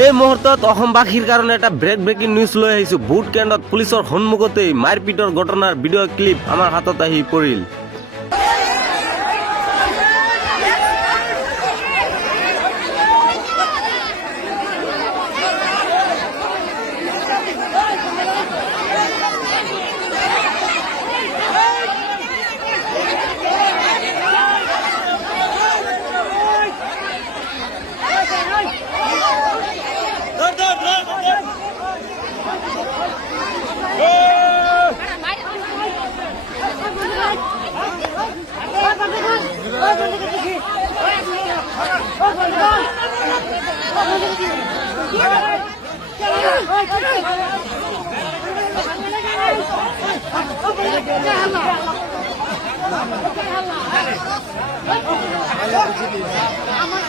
এই মুহূর্তত অসমবাসীৰ কাৰণে এটা ব্ৰেকিং নিউজ লৈ আহিছো। ভোট কেন্দ্ৰত পুলিচৰ সন্মুখতেই মাৰপিটৰ ঘটনাৰ ভিডিঅ' ক্লিপ আমাৰ হাতত আহি পৰিল। আমার